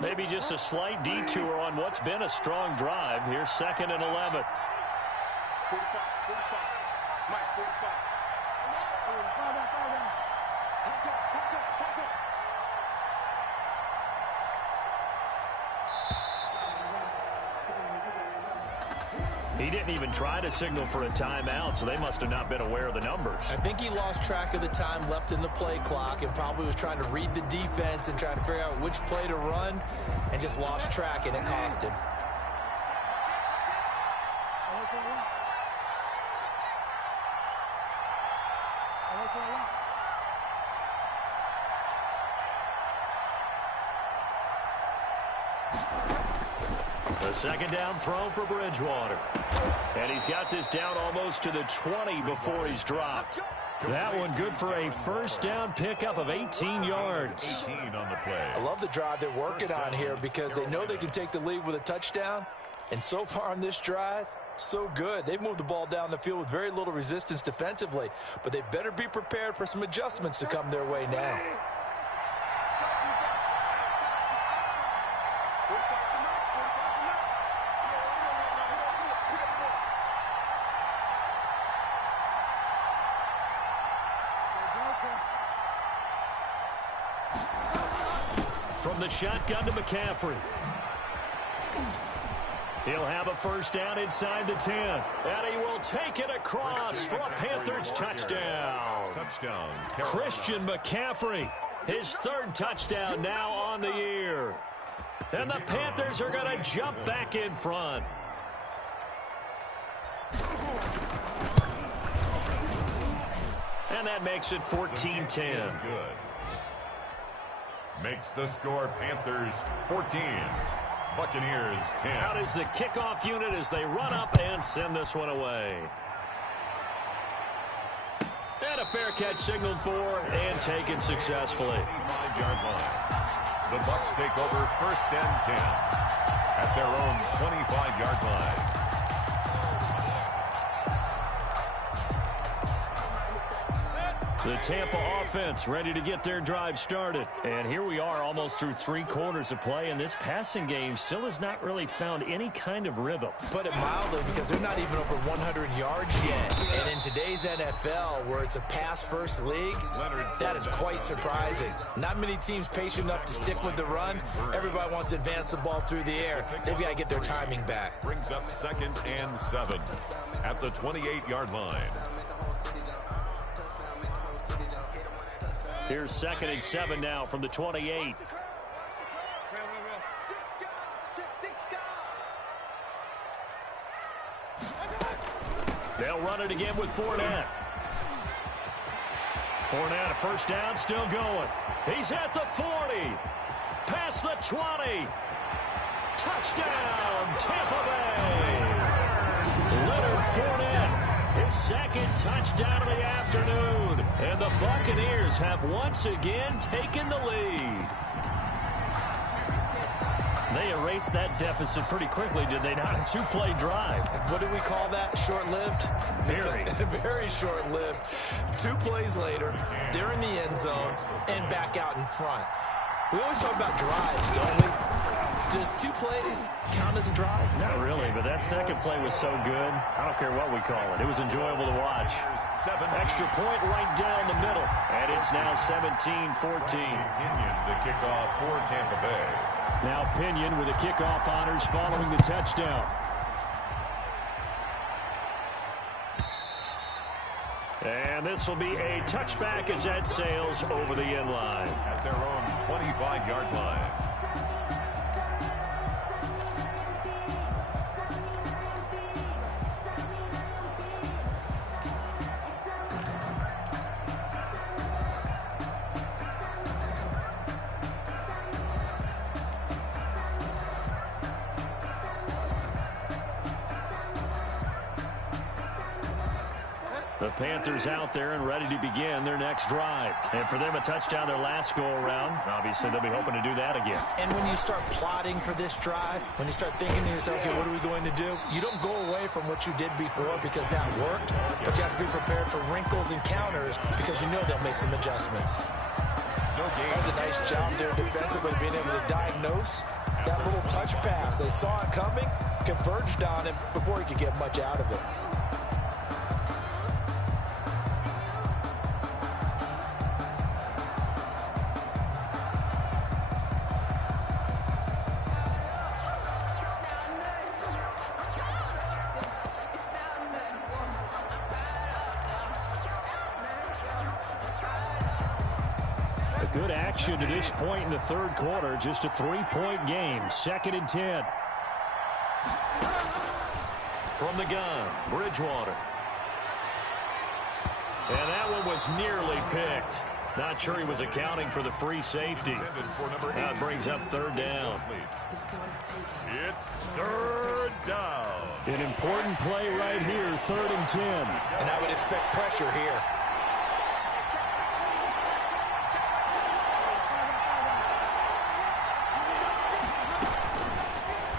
Maybe just a slight detour on what's been a strong drive. Here's 2nd and 11. 45, 45. Mike, 45. Fall down. Tackle. He didn't even try to signal for a timeout, so they must have not been aware of the numbers. I think he lost track of the time left in the play clock and probably was trying to read the defense and trying to figure out which play to run and just lost track, and it cost him. The 2nd down throw for Bridgewater. And he's got this down almost to the 20 before he's dropped. That one good for a first down pickup of 18 yards. 18 on the play. I love the drive they're working on here because they know they can take the lead with a touchdown. And so far on this drive, so good. They've moved the ball down the field with very little resistance defensively. But they better be prepared for some adjustments to come their way now. From the shotgun to McCaffrey. He'll have a first down inside the 10. And he will take it across for a Panthers touchdown. Touchdown. Christian McCaffrey, his third touchdown now on the year. And the Panthers are going to jump back in front. And that makes it 14-10. Good. Makes the score Panthers 14. Buccaneers 10. Out is the kickoff unit as they run up and send this one away. And a fair catch signaled for and taken successfully. 5-yard line. The Bucs take over first and 10 at their own 25-yard line. The Tampa offense ready to get their drive started. And here we are almost through 3 quarters of play, and this passing game still has not really found any kind of rhythm. Put it mildly, because they're not even over 100 yards yet. And in today's NFL, where it's a pass-first league, that is quite surprising. Not many teams patient enough to stick with the run. Everybody wants to advance the ball through the air. They've got to get their timing back. Brings up 2nd and 7 at the 28-yard line. Here's 2nd and 7 now from the 28. They'll run it again with Fournette. Fournette, a first down, still going. He's at the 40. Past the 20. Touchdown, Tampa Bay. Leonard Fournette, his 2nd touchdown of the afternoon. And the Buccaneers have once again taken the lead. They erased that deficit pretty quickly, did they not? A 2-play drive. What do we call that? Short-lived? Very. Very short-lived. 2 plays later, they're in the end zone and back out in front. We always talk about drives, don't we? Does 2 plays count as a drive? Not really, but that 2nd play was so good. I don't care what we call it. It was enjoyable to watch. Extra point right down the middle. And it's now 17-14. Pinion, the kickoff for Tampa Bay. Now Pinion with the kickoff honors following the touchdown. And this will be a touchback as that sails over the end line. At their own 25-yard line. The Panthers out there and ready to begin their next drive. And for them, a touchdown their last go-around. Obviously, they'll be hoping to do that again. And when you start plotting for this drive, when you start thinking to yourself, okay, what are we going to do? You don't go away from what you did before because that worked, but you have to be prepared for wrinkles and counters because you know they'll make some adjustments. That was a nice job there defensively, being able to diagnose that little touch pass. They saw it coming, converged on him before he could get much out of it. Good action to this point in the 3rd quarter. Just a 3-point game. 2nd and 10. From the gun, Bridgewater. And that one was nearly picked. Not sure he was accounting for the free safety. That brings up 3rd down. It's 3rd down. An important play right here, 3rd and 10. And I would expect pressure here.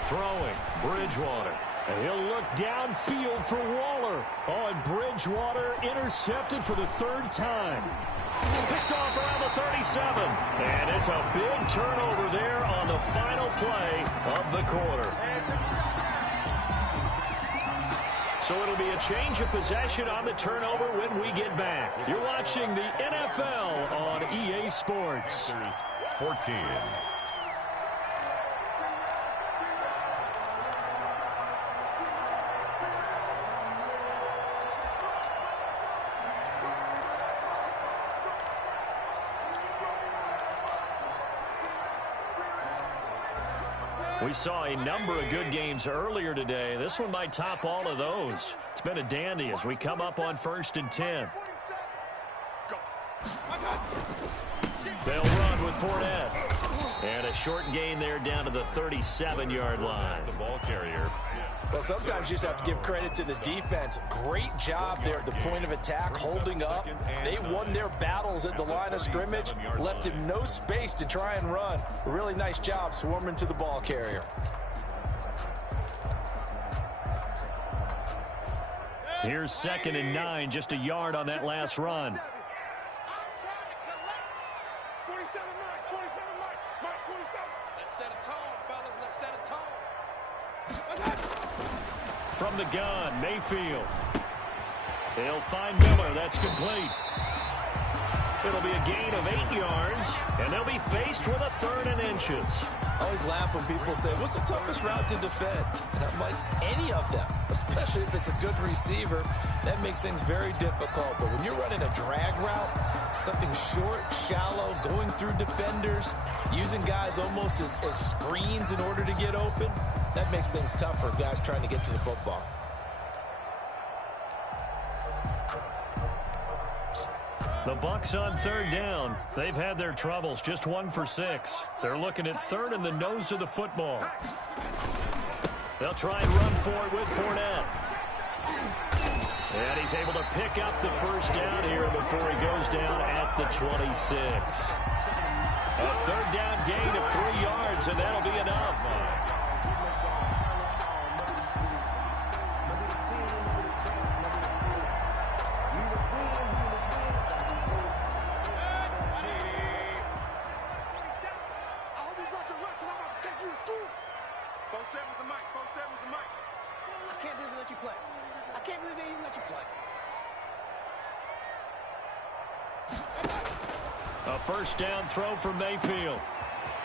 Throwing, Bridgewater. And he'll look downfield for Waller. Oh, and Bridgewater intercepted for the 3rd time. Picked off around the 37. And it's a big turnover there on the final play of the quarter. So it'll be a change of possession on the turnover when we get back. You're watching the NFL on EA Sports. 14. We saw a number of good games earlier today. This one might top all of those. It's been a dandy as we come up on 1st and 10. They'll run with Fournette. And a short gain there down to the 37-yard line. The ball carrier. Well, sometimes you just have to give credit to the defense. Great job there at the point of attack, holding up. They won their battles at the line of scrimmage, left him no space to try and run. A really nice job swarming to the ball carrier. Here's 2nd and 9, just a yard on that last run. From the gun, Mayfield. They'll find Miller. That's complete. It'll be a gain of 8 yards, and they'll be faced with a 3rd and inches. I always laugh when people say, what's the toughest route to defend? And I'm like, any of them, especially if it's a good receiver. That makes things very difficult. But when you're running a drag route, something short, shallow, going through defenders, using guys almost as screens in order to get open, that makes things tough for guys trying to get to the football. The Bucs on 3rd down. They've had their troubles, just 1 for 6. They're looking at 3rd in the nose of the football. They'll try and run for it with Fournette. And he's able to pick up the 1st down here before he goes down at the 26. A 3rd down gain of 3 yards, and that'll be enough. A 1st down throw from Mayfield.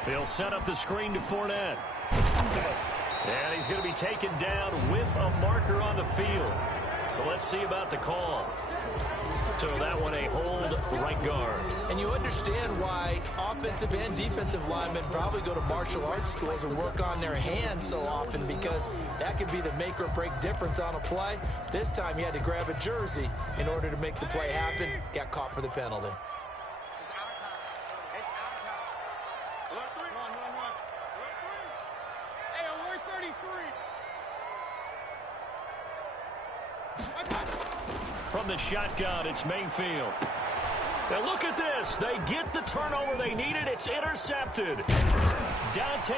He'll set up the screen to Fournette. And he's going to be taken down with a marker on the field. So let's see about the call. So that one a hold right guard. And you understand why offensive and defensive linemen probably go to martial arts schools and work on their hands so often, because that could be the make or break difference on a play. This time he had to grab a jersey in order to make the play happen. Got caught for the penalty. From the shotgun, it's Mayfield. Now look at this. They get the turnover they needed. It's intercepted. Dante,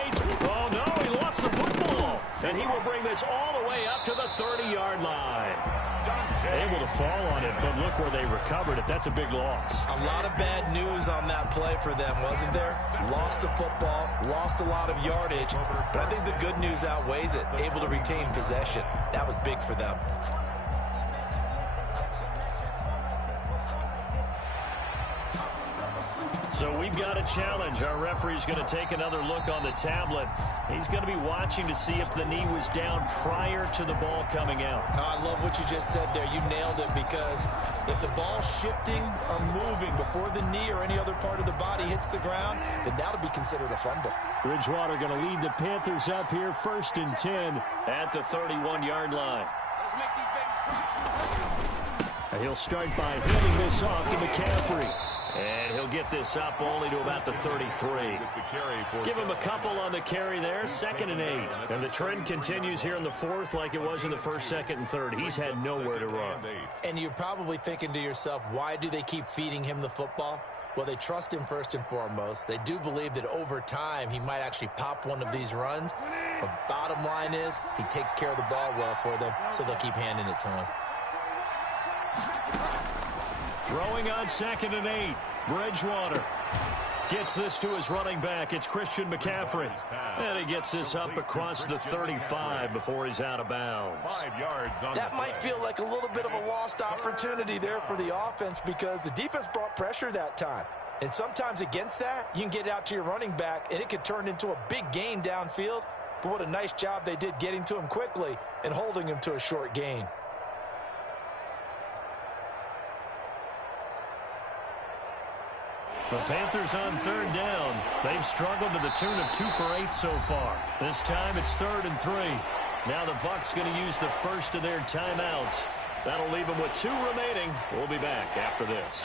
oh no, he lost the football. And he will bring this all the way up to the 30-yard line. Able to fall on it, but look where they recovered it. That's a big loss. A lot of bad news on that play for them, wasn't there? Lost the football, lost a lot of yardage, but I think the good news outweighs it. Able to retain possession. That was big for them. So we've got a challenge. Our referee's going to take another look on the tablet. He's going to be watching to see if the knee was down prior to the ball coming out. I love what you just said there. You nailed it, because if the ball's shifting or moving before the knee or any other part of the body hits the ground, then that'll be considered a fumble. Bridgewater going to lead the Panthers up here, 1st and 10 at the 31-yard line. Let's make these babies. And he'll start by handing this off to McCaffrey. And he'll get this up only to about the 33. Give him a couple on the carry there, 2nd and 8. And the trend continues here in the 4th like it was in the 1st, 2nd, and 3rd. He's had nowhere to run. And you're probably thinking to yourself, why do they keep feeding him the football? Well, they trust him first and foremost. They do believe that over time he might actually pop one of these runs. But bottom line is he takes care of the ball well for them, so they'll keep handing it to him. Throwing on 2nd and 8. Bridgewater gets this to his running back. It's Christian McCaffrey. And he gets this up across the 35 before he's out of bounds. 5 yards on That might feel like a little bit of a lost opportunity there for the offense, because the defense brought pressure that time. And sometimes against that, you can get out to your running back, and it could turn into a big gain downfield. But what a nice job they did getting to him quickly and holding him to a short gain. The Panthers on third down. They've struggled to the tune of 2 for 8 so far. This time it's 3rd and 3. Now the Bucs going to use the first of their timeouts. That'll leave them with 2 remaining. We'll be back after this.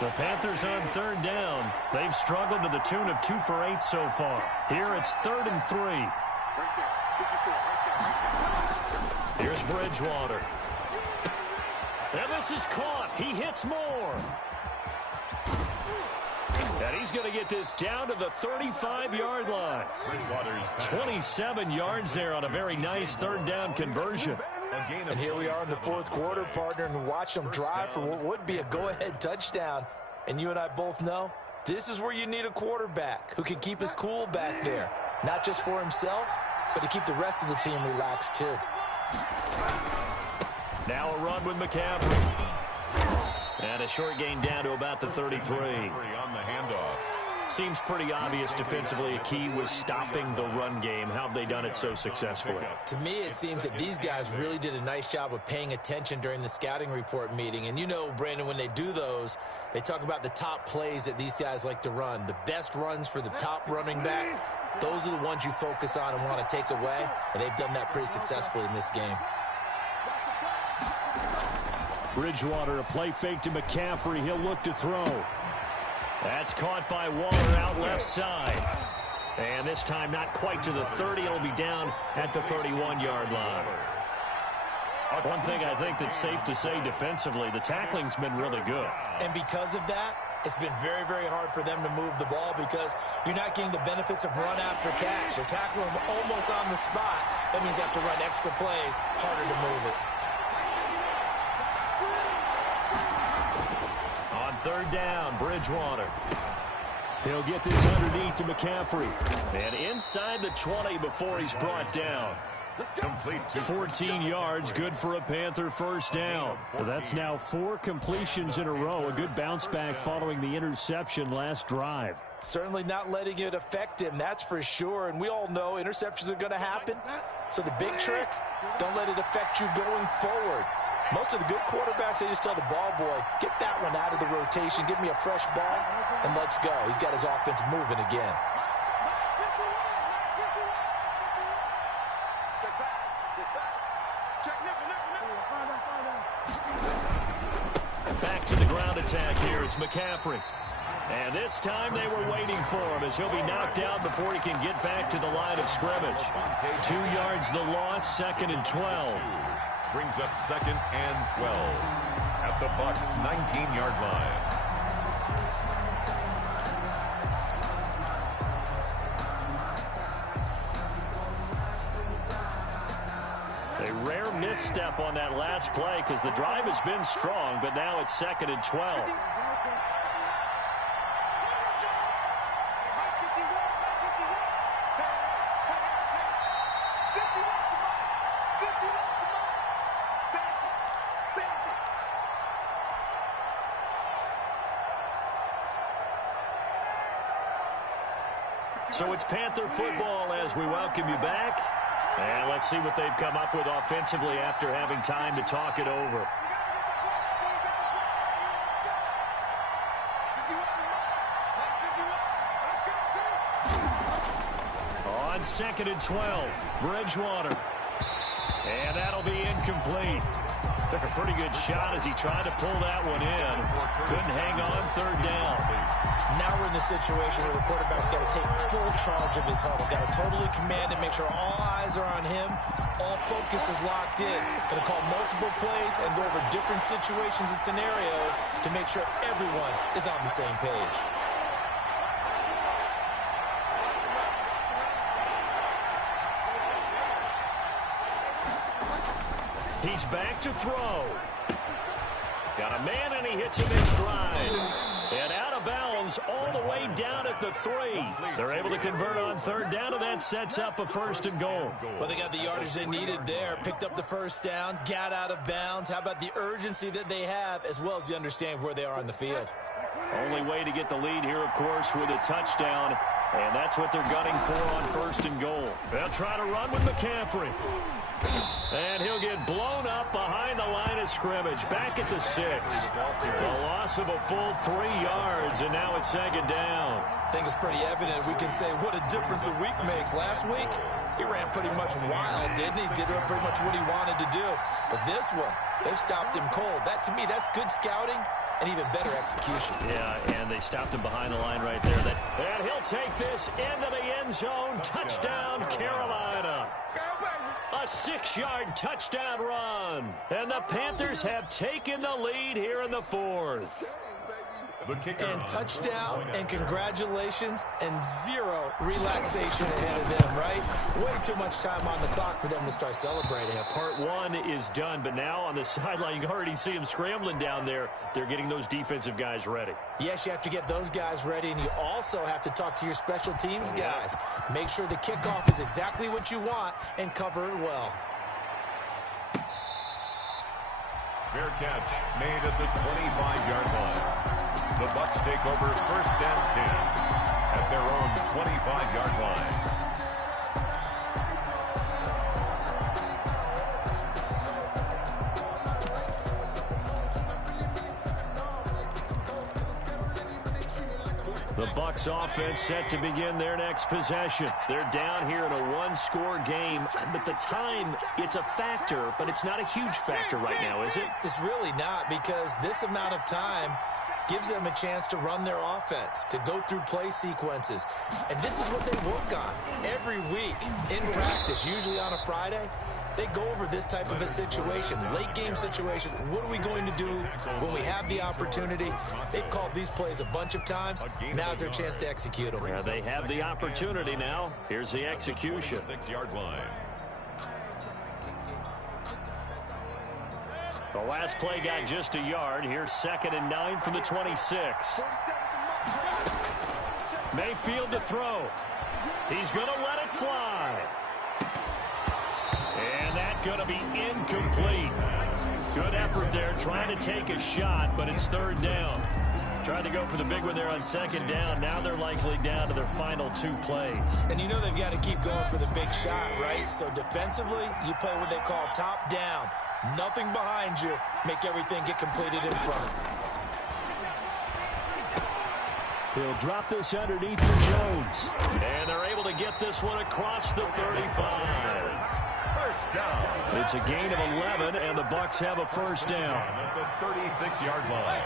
The Panthers on third down. They've struggled to the tune of 2 for 8 so far. Here it's 3rd and 3. Here's Bridgewater. And this is caught. He hits more. And he's going to get this down to the 35-yard line. 27 yards there on a very nice third down conversion. And here we are in the 4th quarter, partner, and watch them drive for what would be a go-ahead touchdown. And you and I both know this is where you need a quarterback who can keep his cool back there. Not just for himself, but to keep the rest of the team relaxed too. Now a run with McCaffrey. And a short gain down to about the 33. On the handoff. Seems pretty obvious defensively a key was stopping the run game. How have they done it so successfully? To me, it seems that these guys really did a nice job of paying attention during the scouting report meeting. And you know, Brandon, when they do those, they talk about the top plays that these guys like to run. The best runs for the top running back, those are the ones you focus on and want to take away. And they've done that pretty successfully in this game. Bridgewater, a play fake to McCaffrey. He'll look to throw. That's caught by Waller out left side. And this time not quite to the 30. It'll be down at the 31-yard line. One thing I think that's safe to say defensively, the tackling's been really good. And because of that, it's been very, very hard for them to move the ball because you're not getting the benefits of run after catch. You're tackling them almost on the spot. That means you have to run extra plays, harder to move it. Third down, Bridgewater. He'll get this underneath to McCaffrey. And inside the 20 before he's brought down. Complete 14 yards, good for a Panther first down. That's now 4 completions in a row. A good bounce back following the interception last drive. Certainly not letting it affect him, that's for sure. And we all know interceptions are going to happen. So the big trick, don't let it affect you going forward. Most of the good quarterbacks, they just tell the ball boy, get that one out of the rotation, give me a fresh ball, and let's go. He's got his offense moving again. Back to the ground attack here. It's McCaffrey. And this time they were waiting for him as he'll be knocked out before he can get back to the line of scrimmage. 2 yards the loss, 2nd and 12. Brings up 2nd and 12 at the Bucs 19-yard line. A rare misstep on that last play because the drive has been strong, but now it's 2nd and 12. So it's Panther football as we welcome you back. And let's see what they've come up with offensively after having time to talk it over. On 2nd and 12, Bridgewater. And that'll be incomplete. Took a pretty good shot as he tried to pull that one in. Couldn't hang on 3rd down. Now we're in the situation where the quarterback's got to take full charge of his huddle. Got to totally command it, make sure all eyes are on him. All focus is locked in. Going to call multiple plays and go over different situations and scenarios to make sure everyone is on the same page. He's back to throw. Got a man and he hits him in stride. And out of bounds all the way down at the 3. They're able to convert on 3rd down, and that sets up a 1st and goal. Well, they got the yardage they needed there. Picked up the 1st down, got out of bounds. How about the urgency that they have, as well as the understanding where they are on the field? Only way to get the lead here, of course, with a touchdown. And that's what they're gunning for on 1st and goal. They'll try to run with McCaffrey. And he'll get blown up behind the line of scrimmage. Back at the 6. A loss of a full 3 yards, and now it's 2nd down. I think it's pretty evident we can say what a difference a week makes. Last week, he ran pretty much wild, didn't he? Did pretty much what he wanted to do. But this one, they stopped him cold. That, to me, that's good scouting and even better execution. Yeah, and they stopped him behind the line right there. And he'll take this into the end zone. Touchdown, Carolina. A 6-yard touchdown run. And the Panthers have taken the lead here in the 4th. And touchdown, and congratulations, and 0 relaxation ahead of them, right? Way too much time on the clock for them to start celebrating. Yeah, part 1 is done, but now on the sideline, you can already see them scrambling down there. They're getting those defensive guys ready. Yes, you have to get those guys ready, and you also have to talk to your special teams guys. Make sure the kickoff is exactly what you want and cover it well. Fair catch made at the 25-yard line. The Bucs take over 1st and 10 at their own 25-yard line. The Bucs offense set to begin their next possession. They're down here in a 1-score game, but the time, it's a factor, but it's not a huge factor right now, is it? It's really not, because this amount of time gives them a chance to run their offense, to go through play sequences. And this is what they work on every week in practice, usually on a Friday. They go over this type of a situation, late game situation. What are we going to do when we have the opportunity? They've called these plays a bunch of times. Now's their chance to execute them. Yeah, they have the opportunity now. Here's the execution. 6-yard line. The last play got just a yard. Here's 2nd and 9 from the 26. Mayfield to throw. He's going to let it fly. And that's going to be incomplete. Good effort there trying to take a shot, but it's 3rd down. Trying to go for the big one there on 2nd down. Now they're likely down to their final 2 plays. And you know they've got to keep going for the big shot, right? So defensively, you play what they call top down. Nothing behind you. Make everything get completed in front. He'll drop this underneath for Jones. And they're able to get this one across the 35. First down. It's a gain of 11, and the Bucs have a 1st down. At the 36-yard line.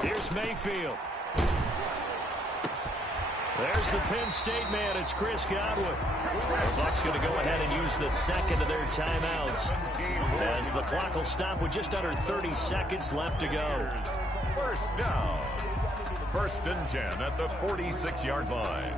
Here's Mayfield. There's the Penn State man. It's Chris Godwin. The Bucs going to go ahead and use the 2nd of their timeouts, as the clock will stop with just under 30 seconds left to go. First down. 1st and 10 at the 46-yard line.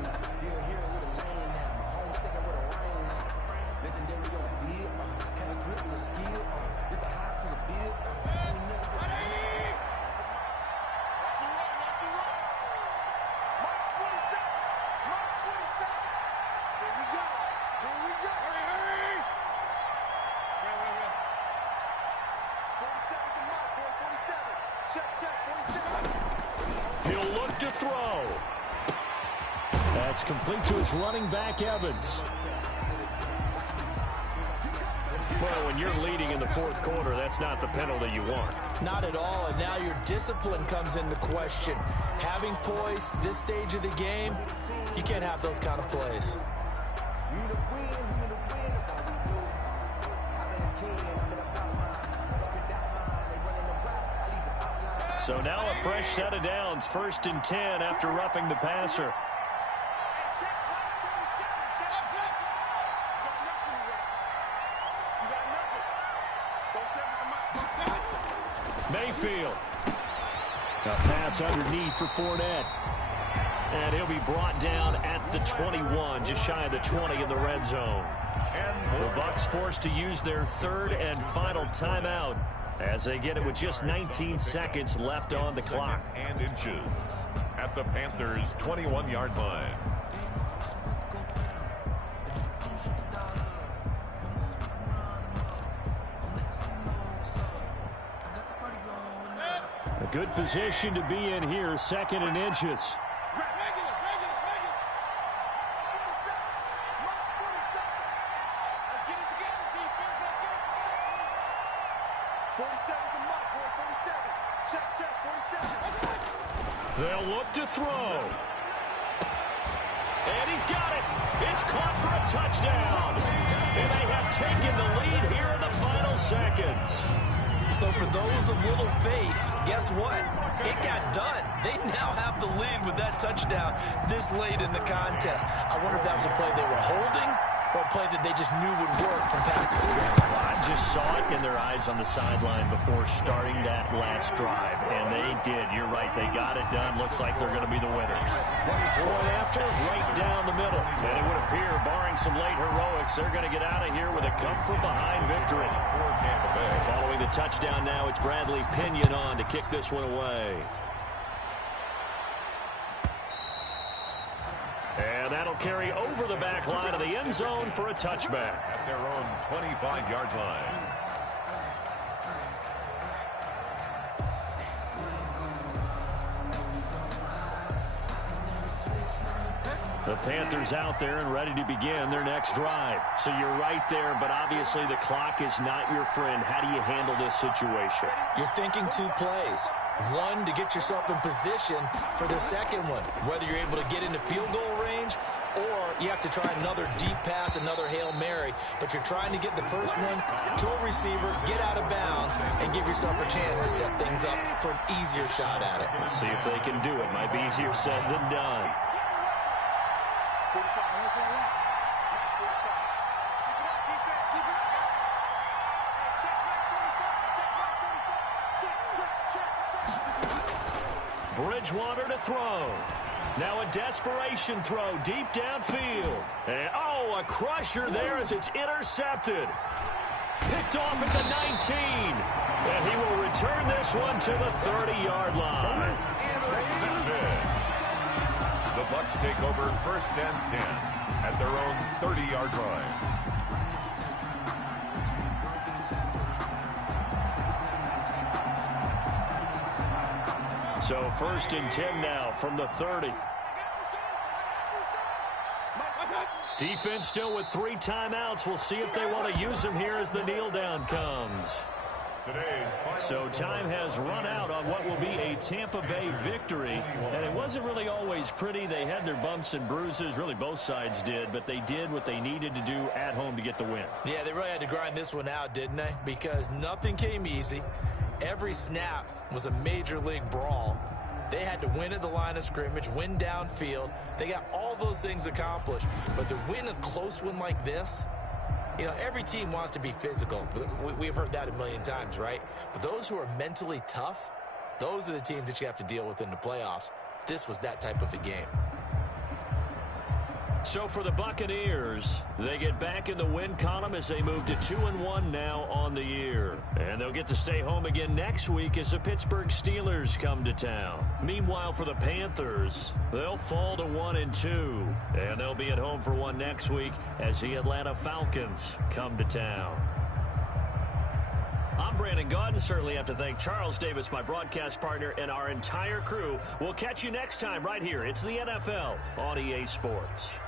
He'll look to throw. That's complete to his running back, Evans. Well, when you're leading in the 4th quarter, that's not the penalty you want. Not at all, and now your discipline comes into question. Having poise this stage of the game, you can't have those kind of plays. So now a fresh set of downs, 1st and 10 after roughing the passer. Mayfield. A pass underneath for Fournette. And he'll be brought down at the 21, just shy of the 20 in the red zone. The Bucs forced to use their 3rd and final timeout as they get it with just 19 seconds left on the clock. And inches at the Panthers' 21-yard line. The good position to be in here, 2nd and inches. Regular. 47 to Mike, boy, 47. Check, 47. They'll look to throw. And he's got it. It's caught for a touchdown. And they have taken the lead here in the final seconds. So for those of little faith, guess what? It got done. They now have the lead with that touchdown this late in the contest. I wonder if that was a play they were holding or a play that they just knew would work from past experience. I just saw it in their eyes on the sideline before starting that last drive, and they did. You're right. They got it done. Looks like they're going to be the winners. Point after, right down the middle. And it would appear, barring some late heroics, they're going to get out of here with a come-from-behind victory. Following the touchdown now, it's Bradley Pinion on to kick this one away. And that'll carry over the back line of the end zone for a touchback. At their own 25-yard line. The Panthers out there and ready to begin their next drive. So you're right there, but obviously the clock is not your friend. How do you handle this situation? You're thinking 2 plays. One, to get yourself in position for the second one, whether you're able to get into field goal range or you have to try another deep pass, another Hail Mary, but you're trying to get the first one to a receiver, get out of bounds, and give yourself a chance to set things up for an easier shot at it. Let's see if they can do it. Might be easier said than done. Bridgewater to throw. Now a desperation throw deep downfield. And, a crusher there as it's intercepted. Picked off at the 19. And he will return this one to the 30-yard line. The Bucs take over 1st and 10 at their own 30-yard line. So 1st and 10 now from the 30. Defense still with 3 timeouts. We'll see if they want to use them here as the kneel down comes. So time has run out on what will be a Tampa Bay victory. And it wasn't really always pretty. They had their bumps and bruises. Really both sides did. But they did what they needed to do at home to get the win. Yeah, they really had to grind this one out, didn't they? Because nothing came easy. Every snap was a major league brawl. They had to win at the line of scrimmage, win downfield. They got all those things accomplished. But to win a close one like this, you know, every team wants to be physical. We've heard that a million times, right? But those who are mentally tough, those are the teams that you have to deal with in the playoffs. This was that type of a game. So for the Buccaneers, they get back in the win column as they move to 2-1 now on the year. And they'll get to stay home again next week as the Pittsburgh Steelers come to town. Meanwhile, for the Panthers, they'll fall to 1-2. And they'll be at home for one next week as the Atlanta Falcons come to town. I'm Brandon Gaudin. Certainly have to thank Charles Davis, my broadcast partner, and our entire crew. We'll catch you next time right here. It's the NFL on EA Sports.